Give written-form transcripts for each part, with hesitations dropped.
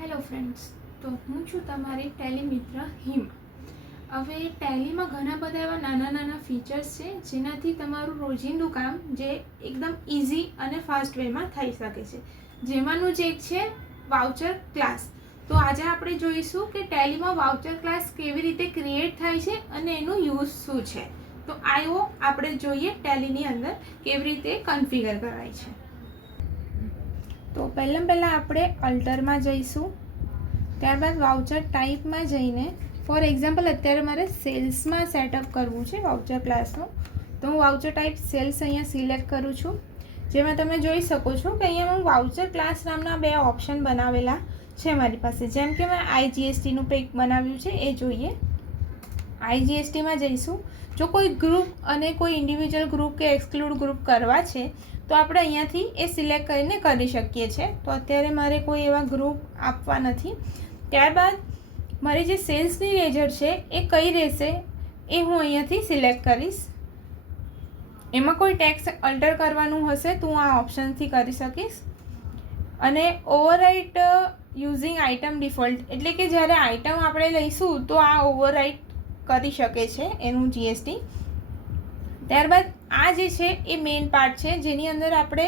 Hello friends, તો હું છું તમારી ટેલી મિત્ર હિમ. હવે ટેલીમાં ઘણા બધા એવા નાના નાના ફીચર્સ છે જેનાથી તમારું રોજિંદું કામ જે એકદમ ઇઝી અને ફાસ્ટ વેમાં થઈ શકે છે. જેમાંનું જ એક છે વાઉચર ક્લાસ. તો આજે આપણે જોઈશું કે ટેલીમાં વાઉચર ક્લાસ કેવી રીતે ક્રિએટ થાય છે અને એનું યુઝ શું છે. તો આવો આપણે જોઈએ ટેલીની અંદર કેવી રીતે કન્ફિગર કરાય છે. તો પહેલાં આપણે અલ્ટરમાં જઈશું, ત્યારબાદ વાઉચર ટાઈપમાં જઈને ફોર એક્ઝામ્પલ અત્યારે મારે સેલ્સમાં સેટઅપ કરવું છે વાઉચર ક્લાસનું, તો હું વાઉચર ટાઈપ સેલ્સ અહીંયા સિલેક્ટ કરું છું. જેમાં તમે જોઈ શકો છો કે અહીંયા હું વાઉચર ક્લાસ નામના બે ઓપ્શન બનાવેલા છે મારી પાસે. જેમ કે મેં આઈજીએસટીનું પેક બનાવ્યું છે એ જોઈએ. આઈજીએસટીમાં જઈશું. જો કોઈ ગ્રુપ અને કોઈ ઇન્ડિવિજ્યુઅલ ગ્રુપ કે એક્સક્લુડ ગ્રુપ કરવા છે તો આપણે અહીંયાથી એ સિલેક્ટ કરીને કરી શકીએ છીએ. તો અત્યારે મારે કોઈ એવા ગ્રુપ આપવા નથી. ત્યારબાદ મારી જે સેલ્સની લેજર છે એ કઈ રહેશે એ હું અહીંયાથી સિલેક્ટ કરીશ. એમાં કોઈ ટેક્સ અલ્ટર કરવાનું હશે તો હું આ ઓપ્શનથી કરી શકીશ. અને ઓવરરાઇટ યુઝિંગ આઇટમ ડિફોલ્ટ, એટલે કે જ્યારે આઇટમ આપણે લઈશું તો આ ઓવરરાઇટ કરી શકે છે એનું જીએસટી. ત્યારબાદ આ જે છે એ મેઇન પાર્ટ છે જેની અંદર આપણે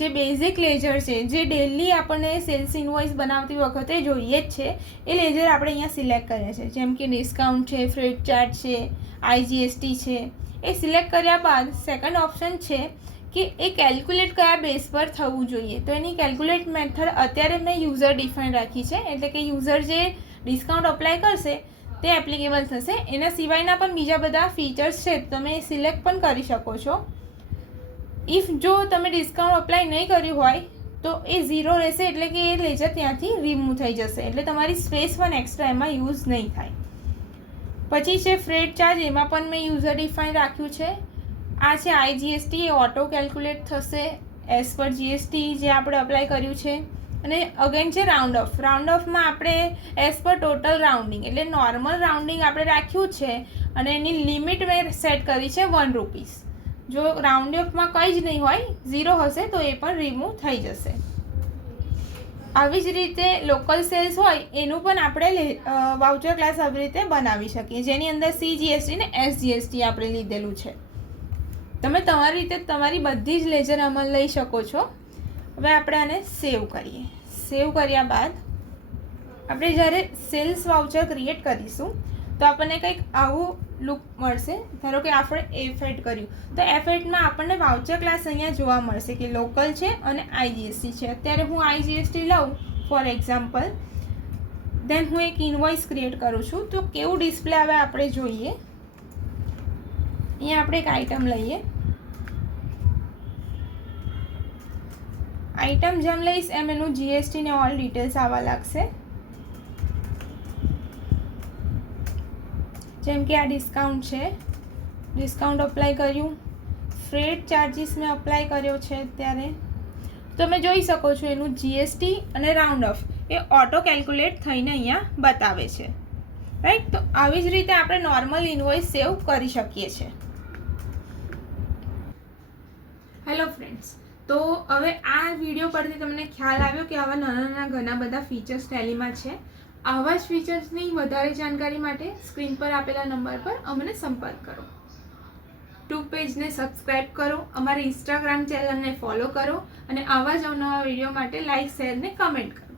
જે બેઝિક લેજર છે જે ડેલી આપણને સેલ્સ ઇનવોઇસ બનાવતી વખતે જોઈએ જ છે એ લેજર આપણે અહીંયા સિલેક્ટ કર્યા છે. જેમ કે ડિસ્કાઉન્ટ છે, ફ્રેટ ચાર્જ છે, આઈજીએસટી છે. એ સિલેક્ટ કર્યા બાદ સેકન્ડ ઓપ્શન છે કે એ કેલ્ક્યુલેટ કયા બેઝ પર થવું જોઈએ. તો એની કેલ્ક્યુલેટ મેથડ અત્યારે મેં યુઝર ડિફાઇન રાખી છે, એટલે કે યુઝર જે ડિસ્કાઉન્ટ અપ્લાય કરશે તે એપ્લિકેબલ થશે. એના સિવાયના પણ બીજા બધા ફીચર્સ છે, તમે સિલેક્ટ પણ કરી શકો છો. ઇફ જો તમે ડિસ્કાઉન્ટ અપ્લાય નહીં કર્યું હોય તો એ 0 રહેશે, એટલે કે એ લેજર ત્યાંથી રિમૂવ થઈ જશે, એટલે તમારી સ્પેસ પણ એક્સ્ટ્રા એમાં યુઝ નહીં થાય. પછી છે ફ્રેટ ચાર્જ, એમાં પણ મેં યુઝર ડિફાઇન રાખ્યું છે. આ છે આઈજીએસટી, એ ઓટો કેલ્ક્યુલેટ થશે એઝ પર જીએસટી જે આપણે અપ્લાય કર્યું છે. અને અગેન છે રાઉન્ડ ઓફ. રાઉન્ડ ઓફમાં આપણે એઝ પર ટોટલ રાઉન્ડિંગ, એટલે નોર્મલ રાઉન્ડિંગ આપણે રાખ્યું છે અને એની લિમિટ મેં સેટ કરી છે ₹1. જો રાઉન્ડ ઓફમાં કંઈ જ નહીં હોય, 0 હશે તો એ પણ રિમૂવ થઈ જશે. આવી જ રીતે લોકલ સેલ્સ હોય એનું પણ આપણે વાઉચર ક્લાસ આવી રીતે બનાવી શકીએ, જેની અંદર CGST ને SGST આપણે લીધેલું છે. તમે તમારી રીતે તમારી બધી જ લેજર આમાં લઈ શકો છો. હવે આપણે આને સેવ કરીએ. સેવ કર્યા બાદ આપણે જ્યારે સેલ્સ વાઉચર ક્રિએટ કરીશું તો આપણને કંઈક આવું લુક મળશે. ધારો કે આપણે F8 કર્યું તો F8માં આપણને વાઉચર ક્લાસ અહીંયા જોવા મળશે કે લોકલ છે અને આઈજીએસટી છે. અત્યારે હું આઈજીએસટી લઉં ફોર એક્ઝામ્પલ, દેન હું એક ઇનવોઇસ ક્રિએટ કરું છું. તો કેવું ડિસ્પ્લે આવે આપણે જોઈએ. અહીંયા આપણે એક આઇટમ લઈએ. આઇટમ જેમ લઈશ એમ એનું જીએસટી ને ઓલ ડિટેલ્સ આવવા લાગશે. જેમ કે આ ડિસ્કાઉન્ટ છે, ડિસ્કાઉન્ટ અપ્લાય કર્યું. ફ્રેટ ચાર્જીસ મેં અપ્લાય કર્યો છે અત્યારે. તમે જોઈ શકો છો એનું જીએસટી અને round of A auto calculate થઈને અહીંયા બતાવે છે, રાઈટ. તો આવી જ રીતે આપણે નોર્મલ ઇનવોઇસ સેવ કરી શકીએ છીએ. હેલો ફ્રેન્ડ્સ, તો હવે આ વિડીયો પરથી તમને ખ્યાલ આવ્યો કે આવા નાના નાના ઘણા બધા ફીચર્સ ટેલીમાં છે. આવા જ ફીચર્સની વધારે જાણકારી માટે સ્ક્રીન પર આપેલા નંબર પર અમને સંપર્ક કરો. ટ્યુબ પેજને સબસ્ક્રાઈબ કરો, અમારી ઇન્સ્ટાગ્રામ ચેનલને ફોલો કરો અને આવા જ અવનવા વિડીયો માટે લાઈક, શેર ને કમેન્ટ કરો.